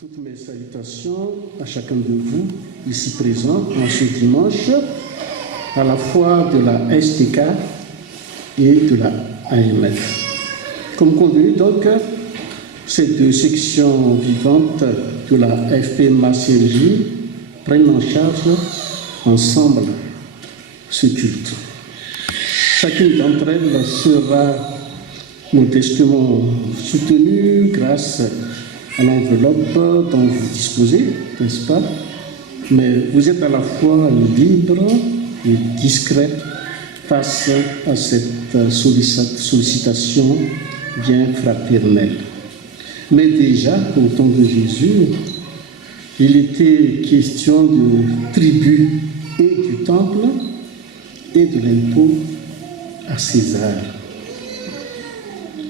Toutes mes salutations à chacun de vous ici présent en ce dimanche, à la fois de la STK et de la AMF. Comme convenu donc, ces deux sections vivantes de la FP Massérgie prennent en charge ensemble ce culte. Chacune d'entre elles sera modestement soutenue grâce à l'enveloppe dont vous disposez, n'est-ce pas? Mais vous êtes à la fois libre et discret face à cette sollicitation bien fraternelle. Mais déjà, au temps de Jésus, il était question de tribut et du temple et de l'impôt à César.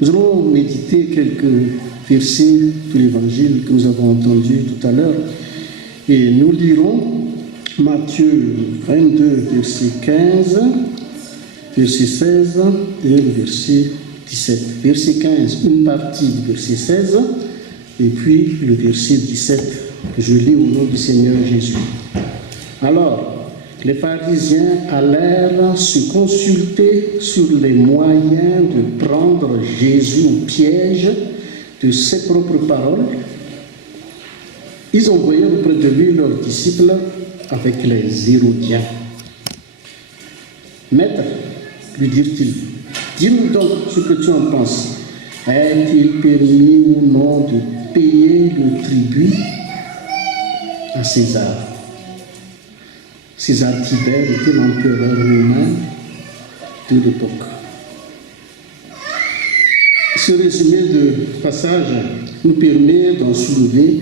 Nous allons méditer quelques versets de l'Évangile que nous avons entendu tout à l'heure. Et nous lirons Matthieu 22, verset 15, verset 16 et le verset 17. Verset 15, une partie du verset 16, et puis le verset 17, que je lis au nom du Seigneur Jésus. Alors, les pharisiens allèrent se consulter sur les moyens de prendre Jésus au piège de ses propres paroles. Ils envoyèrent auprès de lui leurs disciples avec les Hérodiens. « Maître, lui dirent-ils, dis-nous donc ce que tu en penses. Est-il permis ou non de payer le tribut à César ?» César Tibère était l'empereur romain de l'époque. Ce résumé de passage nous permet d'en soulever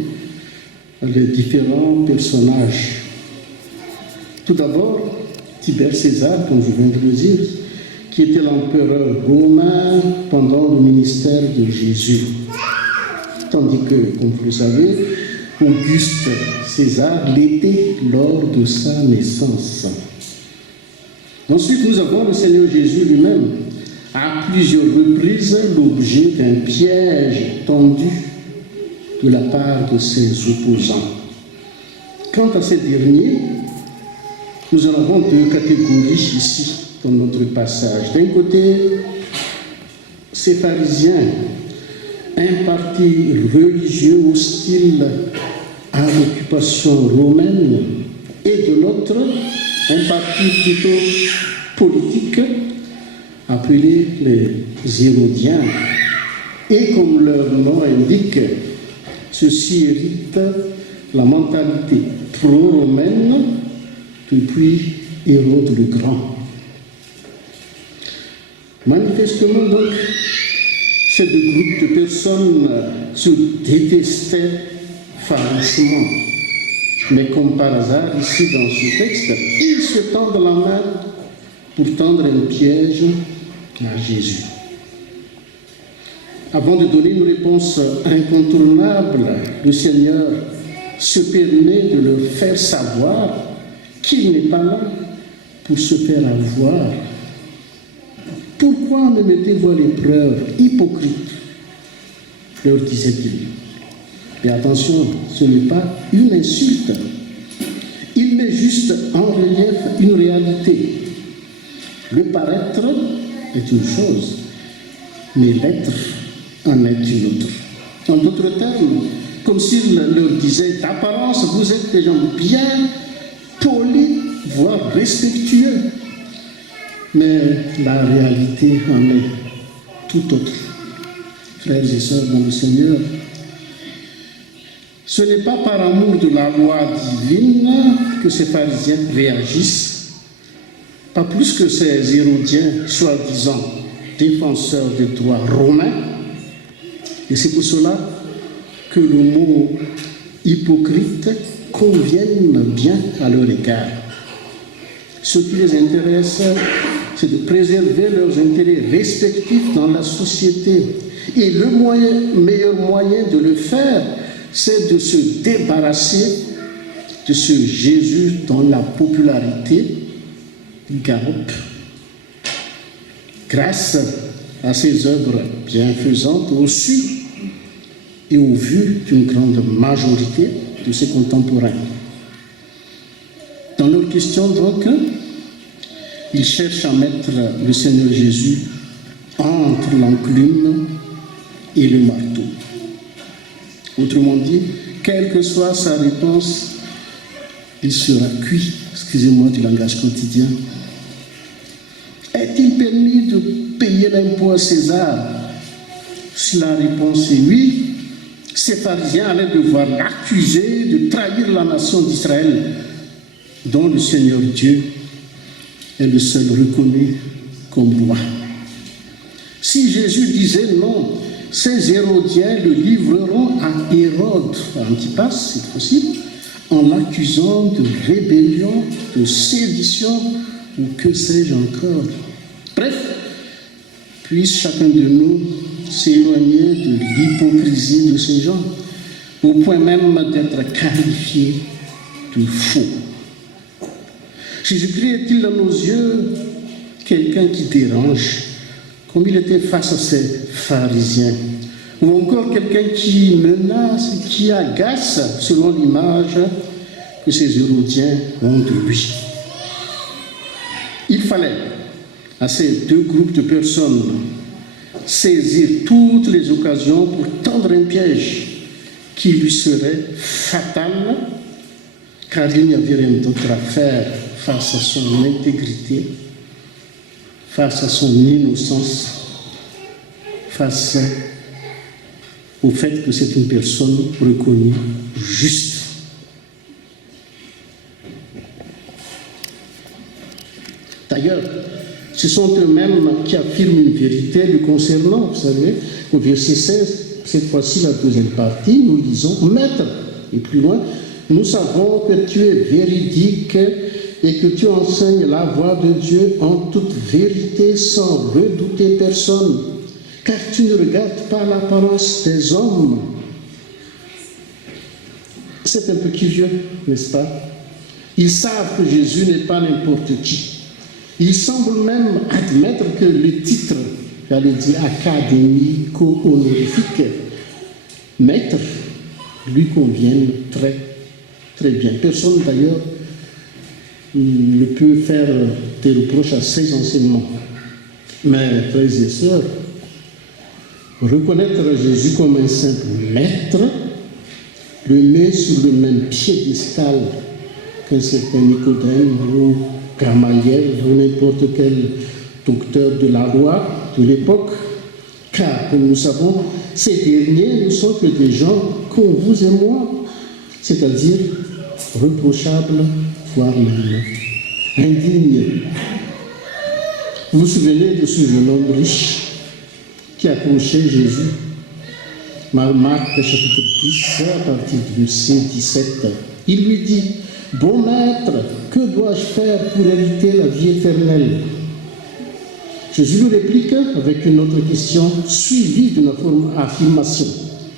les différents personnages. Tout d'abord, Tibère César, comme je viens de le dire, qui était l'empereur romain pendant le ministère de Jésus. Tandis que, comme vous le savez, Auguste César l'était lors de sa naissance. Ensuite, nous avons le Seigneur Jésus lui-même, à plusieurs reprises l'objet d'un piège tendu de la part de ses opposants. Quant à ces derniers, nous en avons deux catégories ici dans notre passage. D'un côté, ces pharisiens, un parti religieux hostile à l'occupation romaine, et de l'autre, un parti plutôt politique appelé les Hérodiens. Et comme leur nom indique, ceux-ci héritent la mentalité pro-romaine depuis Hérode le Grand. Manifestement donc, ces deux groupes de personnes se détestaient farouchement. Mais comme par hasard, ici dans ce texte, ils se tendent la main pour tendre un piège à Jésus. Avant de donner une réponse incontournable, le Seigneur se permet de leur faire savoir qu'il n'est pas là pour se faire avoir. Pourquoi me mettez-vous à l'épreuve, hypocrite, leur disait-il. Et attention, ce n'est pas une insulte. Il met juste en relief une réalité. Le paraître est une chose, mais l'être en est une autre. En d'autres termes, comme s'il leur disait, d'apparence, vous êtes des gens bien polis, voire respectueux. Mais la réalité en est tout autre. Frères et sœurs dans le Seigneur, ce n'est pas par amour de la loi divine que ces pharisiens réagissent, pas plus que ces Hérodiens, soi-disant défenseurs des droits romains. Et c'est pour cela que le mot hypocrite convienne bien à leur égard. Ce qui les intéresse, c'est de préserver leurs intérêts respectifs dans la société. Et le meilleur moyen de le faire, c'est de se débarrasser de ce Jésus dont la popularité galope. Grâce à ses œuvres bienfaisantes, au su et au vu d'une grande majorité de ses contemporains. Dans leur question, donc, ils cherchent à mettre le Seigneur Jésus entre l'enclume et le marteau. Autrement dit, quelle que soit sa réponse, il sera cuit, excusez-moi du langage quotidien. Est-il permis de payer l'impôt à César? Si la réponse est oui, ces pharisiens allaient devoir l'accuser de trahir la nation d'Israël, dont le Seigneur Dieu est le seul reconnu comme roi. Si Jésus disait non, ces Hérodiens le livreront à Hérode, à Antipas, c'est possible, en l'accusant de rébellion, de sédition ou que sais-je encore. Bref, puisse chacun de nous s'éloigner de l'hypocrisie de ces gens, au point même d'être qualifié de faux. Jésus-Christ est-il à nos yeux quelqu'un qui dérange, comme il était face à ces pharisiens, ou encore quelqu'un qui menace, qui agace, selon l'image que ces Hérodiens ont de lui? Il fallait à ces deux groupes de personnes saisir toutes les occasions pour tendre un piège qui lui serait fatal, car il n'y avait rien d'autre à faire face à son intégrité, face à son innocence, face au fait que c'est une personne reconnue juste. D'ailleurs, ce sont eux-mêmes qui affirment une vérité le concernant. Vous savez, au verset 16, cette fois-ci la deuxième partie, nous lisons « Maître », et plus loin, « Nous savons que tu es véridique et que tu enseignes la voie de Dieu en toute vérité sans redouter personne, car tu ne regardes pas l'apparence des hommes. » C'est un peu curieux, n'est-ce pas? Ils savent que Jésus n'est pas n'importe qui. Il semble même admettre que le titre, j'allais dire académico-honorifique, maître, lui convienne très, très bien. Personne d'ailleurs ne peut faire des reproches à ses enseignements. Mais, frères et sœurs, reconnaître Jésus comme un simple maître le met sur le même piédestal qu'un certain Nicodème ou Gamaliel ou n'importe quel docteur de la loi de l'époque, car, comme nous savons, ces derniers ne sont que des gens comme vous et moi, c'est-à-dire reprochables, voire même indignes. Vous vous souvenez de ce jeune homme riche qui approchait Jésus? Marc chapitre 10, à partir du verset 17. Il lui dit: « Bon maître, que dois-je faire pour hériter la vie éternelle ?» Jésus lui réplique avec une autre question suivie d'une affirmation.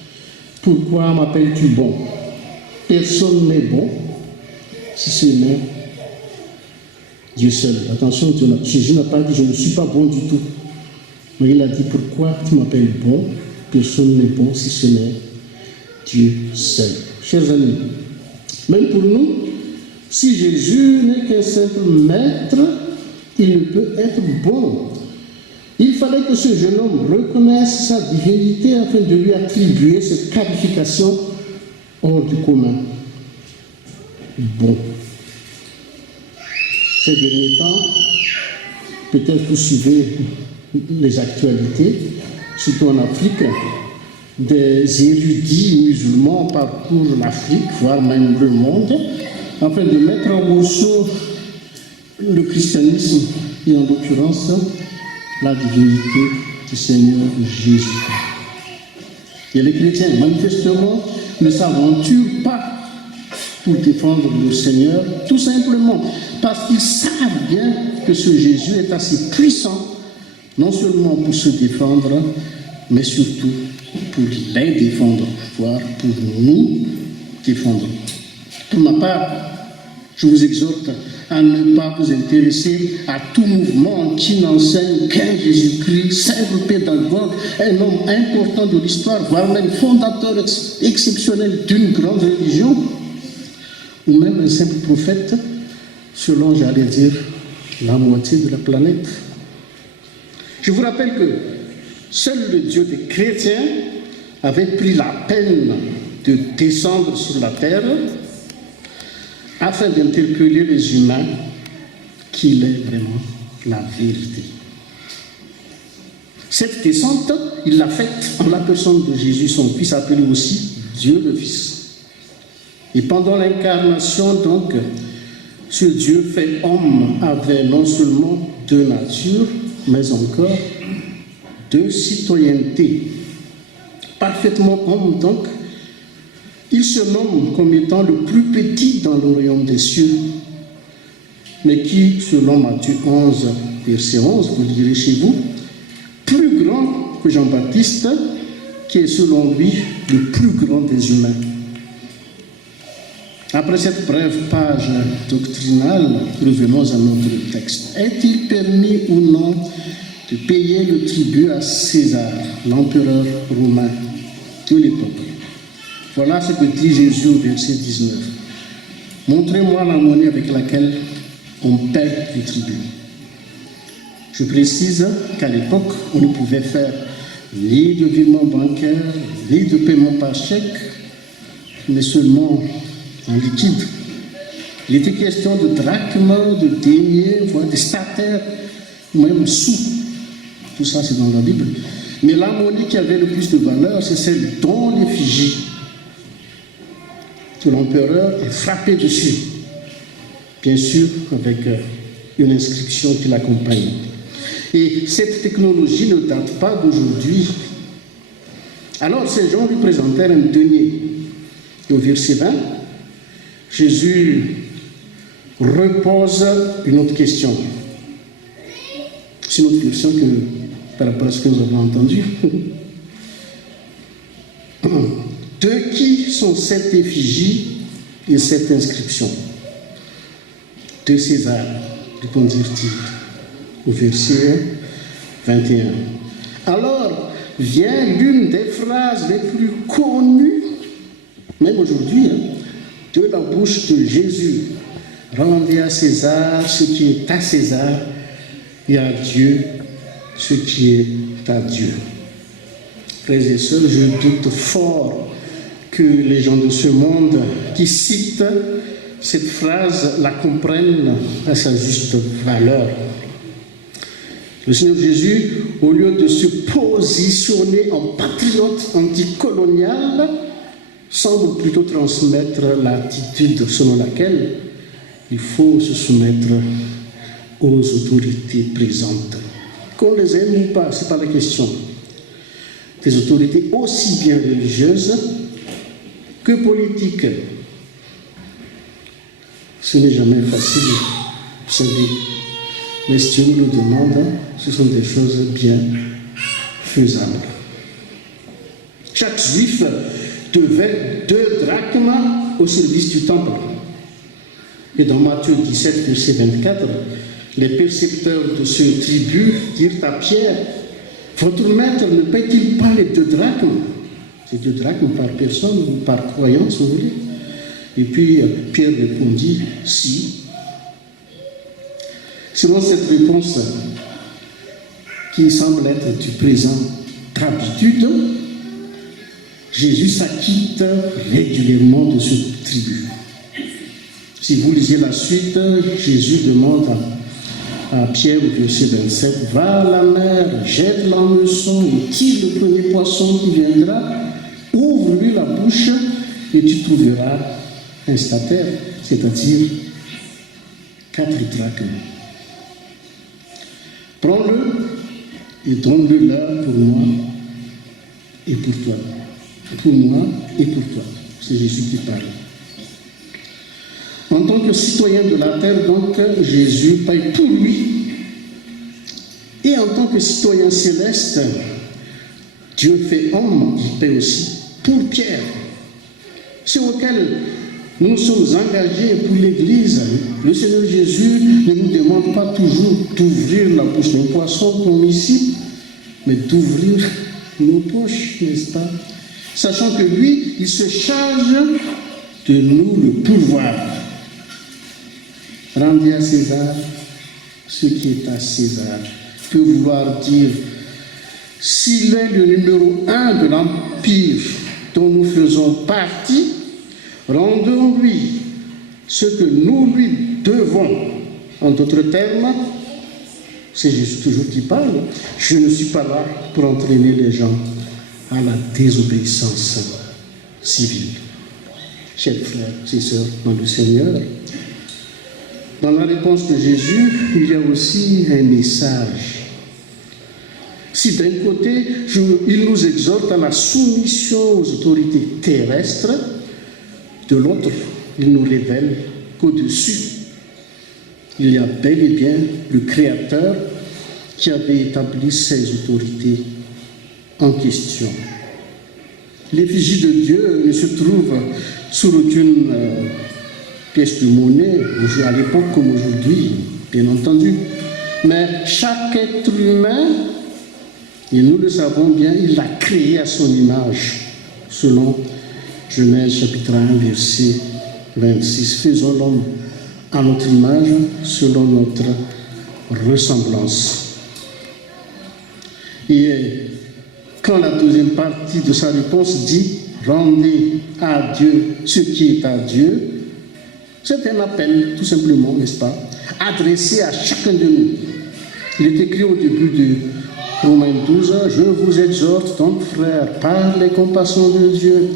« Pourquoi m'appelles-tu bon? Personne n'est bon, si ce n'est Dieu seul. » Attention, Jésus n'a pas dit « je ne suis pas bon du tout ». Mais il a dit « pourquoi tu m'appelles bon? Personne n'est bon, si ce n'est Dieu seul. » Chers amis, même pour nous, si Jésus n'est qu'un simple maître, il ne peut être bon. Il fallait que ce jeune homme reconnaisse sa divinité afin de lui attribuer cette qualification hors du commun. Bon. Ces derniers temps, peut-être vous suivez les actualités, surtout en Afrique, des érudits musulmans parcourent l'Afrique, voire même le monde, afin de mettre en morceaux le christianisme et en l'occurrence la divinité du Seigneur Jésus. Et les chrétiens, manifestement, ne s'aventurent pas pour défendre le Seigneur, tout simplement parce qu'ils savent bien que ce Jésus est assez puissant, non seulement pour se défendre, mais surtout pour les défendre, voire pour nous défendre. Pour ma part, Je vous exhorte à ne pas vous intéresser à tout mouvement qui n'enseigne qu'un Jésus-Christ, simple pédagogue, un homme important de l'histoire, voire même fondateur exceptionnel d'une grande religion, ou même un simple prophète, selon, j'allais dire, la moitié de la planète. Je vous rappelle que seul le Dieu des chrétiens avait pris la peine de descendre sur la terre afin d'interpeller les humains qu'il est vraiment la vérité. Cette descente, il l'a faite en la personne de Jésus, son Fils, appelé aussi Dieu le Fils. Et pendant l'incarnation, donc, ce Dieu fait homme avait non seulement deux natures, mais encore deux citoyennetés. Parfaitement homme, donc, il se nomme comme étant le plus petit dans le royaume des cieux, mais qui, selon Matthieu 11, verset 11, vous lirez chez vous, plus grand que Jean-Baptiste, qui est selon lui le plus grand des humains. Après cette brève page doctrinale, revenons à notre texte. Est-il permis ou non de payer le tribut à César, l'empereur romain de l'époque? Voilà ce que dit Jésus au verset 19. Montrez-moi la monnaie avec laquelle on paie le tribut. Je précise qu'à l'époque, on ne pouvait faire ni de virement bancaire, ni de paiement par chèque, mais seulement en liquide. Il était question de drachmes, de deniers, voire de statères, même sous. Tout ça, c'est dans la Bible. Mais la monnaie qui avait le plus de valeur, c'est celle dont l'effigie que l'empereur est frappé dessus. Bien sûr, avec une inscription qui l'accompagne. Et cette technologie ne date pas d'aujourd'hui. Alors, ces gens lui présentèrent un denier. Et au verset 20, Jésus repose une autre question. C'est une autre question que par rapport à ce que nous avons entendu. De qui sont cette effigie et cette inscription? De César, répondirent-ils, au verset 21. Alors vient l'une des phrases les plus connues, même aujourd'hui, de la bouche de Jésus. Rendez à César ce qui est à César et à Dieu ce qui est à Dieu. Frères et sœurs, je doute fort que les gens de ce monde qui citent cette phrase la comprennent à sa juste valeur. Le Seigneur Jésus, au lieu de se positionner en patriote anticolonial, semble plutôt transmettre l'attitude selon laquelle il faut se soumettre aux autorités présentes. Qu'on les aime ou pas, ce n'est pas la question. Des autorités aussi bien religieuses que politiques. Ce n'est jamais facile, vous savez. Mais si Dieu nous le demande, ce sont des choses bien faisables. Chaque juif devait 2 drachmes au service du temple. Et dans Matthieu 17, verset 24, les percepteurs de ce tribut dirent à Pierre, « Votre maître ne paie-t-il pas les 2 drachmes ?» C'est 2 drachmes par personne ou par croyance, vous voulez. Et puis Pierre répondit, « Si. » Selon cette réponse, qui semble être du présent d'habitude, Jésus s'acquitte régulièrement de ce tribut. Si vous lisez la suite, Jésus demande à Pierre au verset 27, « Va à la mer, jette l'hameçon et tire le premier poisson qui viendra, ouvre-lui la bouche et tu trouveras un statère, c'est-à-dire 4 drachmes. Prends-le et donne-le là pour moi et pour toi. Pour moi et pour toi. » C'est Jésus qui parle. En tant que citoyen de la terre, donc, Jésus paye pour lui. Et en tant que citoyen céleste, Dieu fait homme, il paye aussi pour Pierre. Ce auquel Nous sommes engagés pour l'Église. Le Seigneur Jésus ne nous demande pas toujours d'ouvrir la bouche d'un poisson comme ici, mais d'ouvrir nos poches, n'est-ce pas? Sachant que lui, il se charge de nous le pouvoir. Rendez à César ce qui est à César. Peut vouloir dire, s'il est le numéro 1 de l'empire dont nous faisons partie, rendons-lui ce que nous lui devons. En d'autres termes, c'est Jésus toujours qui parle. Je ne suis pas là pour entraîner les gens à la désobéissance civile. Chers frères et sœurs dans le Seigneur, dans la réponse de Jésus, il y a aussi un message. Si d'un côté, il nous exhorte à la soumission aux autorités terrestres, de l'autre, il nous révèle qu'au-dessus, il y a bel et bien le Créateur qui avait établi ces autorités en question. L'effigie de Dieu ne se trouve sur aucune pièce de monnaie, à l'époque comme aujourd'hui, bien entendu. Mais chaque être humain, et nous le savons bien, il l'a créé à son image, selon Genèse chapitre 1, verset 26. Faisons l'homme à notre image, selon notre ressemblance. Et quand la deuxième partie de sa réponse dit « Rendez à Dieu ce qui est à Dieu », c'est un appel, tout simplement, n'est-ce pas, adressé à chacun de nous. Il est écrit au début de Romains 12, « Je vous exhorte donc, frères, par les compassions de Dieu,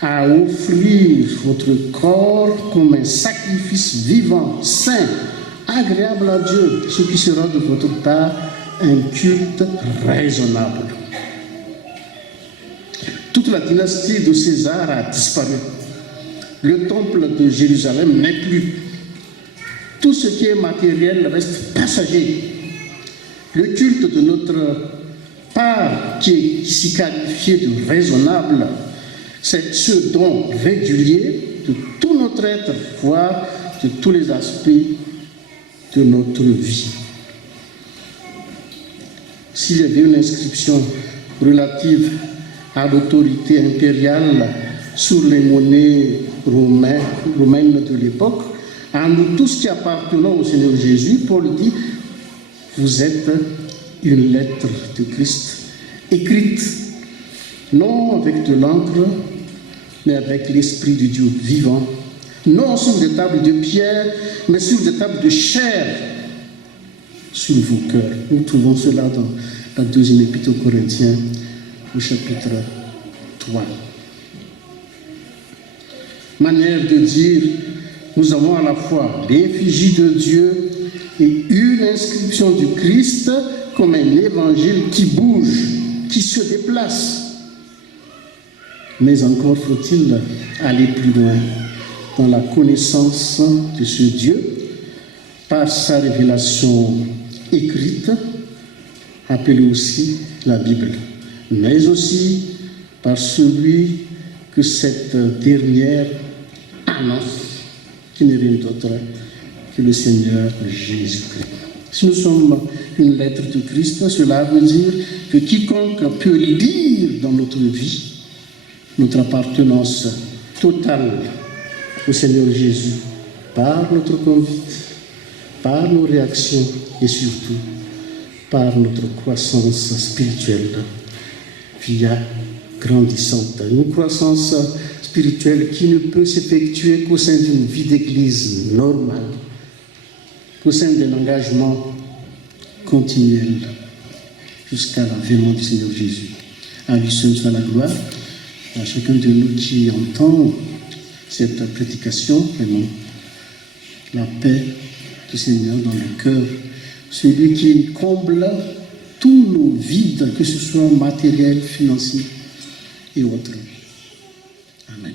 à offrir votre corps comme un sacrifice vivant, saint, agréable à Dieu, ce qui sera de votre part un culte raisonnable. » Toute la dynastie de César a disparu. Le temple de Jérusalem n'est plus. Tout ce qui est matériel reste passager. Le culte de notre part, qui est ici qualifié de raisonnable, c'est ce don régulier de tout notre être, voire de tous les aspects de notre vie. S'il y avait une inscription relative à l'autorité impériale sur les monnaies romaines de l'époque, à nous tous qui appartenons au Seigneur Jésus, Paul dit, vous êtes une lettre de Christ, écrite, non avec de l'encre, mais avec l'Esprit de Dieu vivant, non sur des tables de pierre, mais sur des tables de chair, sur vos cœurs. Nous trouvons cela dans la deuxième épître aux Corinthiens, au chapitre 3. Manière de dire, nous avons à la fois l'effigie de Dieu et une inscription du Christ comme un évangile qui bouge, qui se déplace. Mais encore faut-il aller plus loin dans la connaissance de ce Dieu par sa révélation écrite, appelée aussi la Bible, mais aussi par celui que cette dernière annonce, qui n'est rien d'autre que le Seigneur Jésus-Christ. Si nous sommes une lettre de Christ, cela veut dire que quiconque peut lire dans notre vie notre appartenance totale au Seigneur Jésus par notre conduite, par nos réactions et surtout par notre croissance spirituelle via grandissante. Une croissance spirituelle qui ne peut s'effectuer qu'au sein d'une vie d'église normale, qu'au sein d'un engagement continuel jusqu'à l'avènement du Seigneur Jésus. À lui seul soit la gloire, à chacun de nous qui entend cette prédication, vraiment, la paix du Seigneur dans le cœur, celui qui comble tous nos vides, que ce soit matériel, financier et autres. Amen.